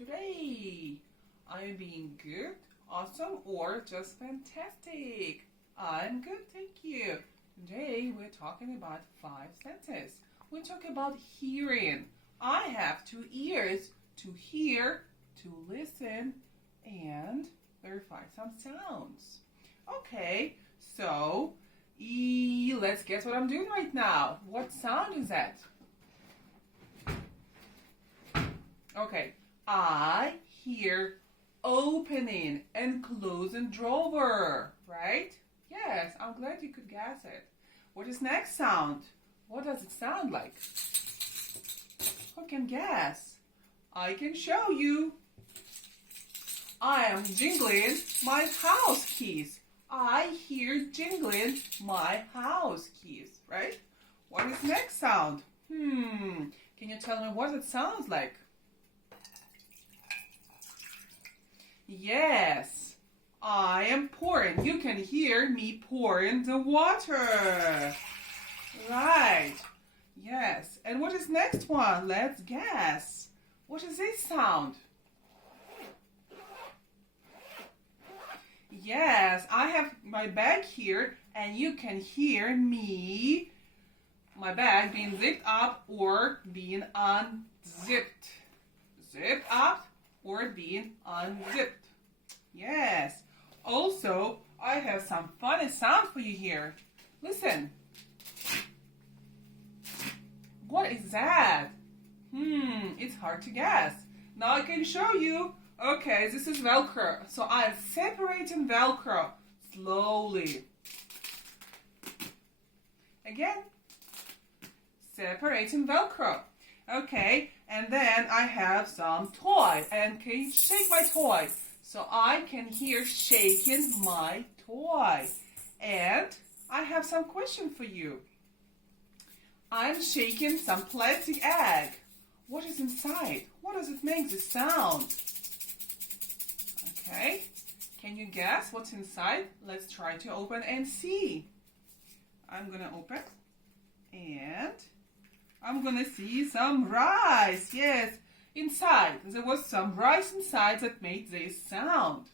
today? Are you being good, awesome, or just fantastic? I'm good, thank you. Today we're talking about 5 senses. We talk about hearing. I have 2 ears to hear, to listen, and verify some sounds. Okay, so let's guess what I'm doing right now. What sound is that? Okay, I hear opening and closing drawer, right? Yes, I'm glad you could guess it. What is next sound? What does it sound like? Who can guess? I can show you. I am jingling my house keys. I hear jingling my house keys, right? What is next sound? Can you tell me what it sounds like? Yes, I am pouring. You can hear me pouring the water. Right. Yes. And what is next one? Let's guess. What is this sound? Yes, I have my bag here and you can hear me, my bag being zipped up or being unzipped. Zipped up or being unzipped. Yes. Also, I have some funny sound for you here. Listen. What is that? It's hard to guess. Now I can show you. Okay, this is Velcro. So I'm separating Velcro slowly. Again. Separating Velcro. Okay, and then I have some toy. And can you shake my toy? So I can hear shaking my toy. And I have some question for you. I'm shaking some plastic egg. What is inside? What does it make this sound? Okay, can you guess what's inside? Let's try to open and see. I'm gonna open and I'm gonna see some rice. Yes, inside. There was some rice inside that made this sound.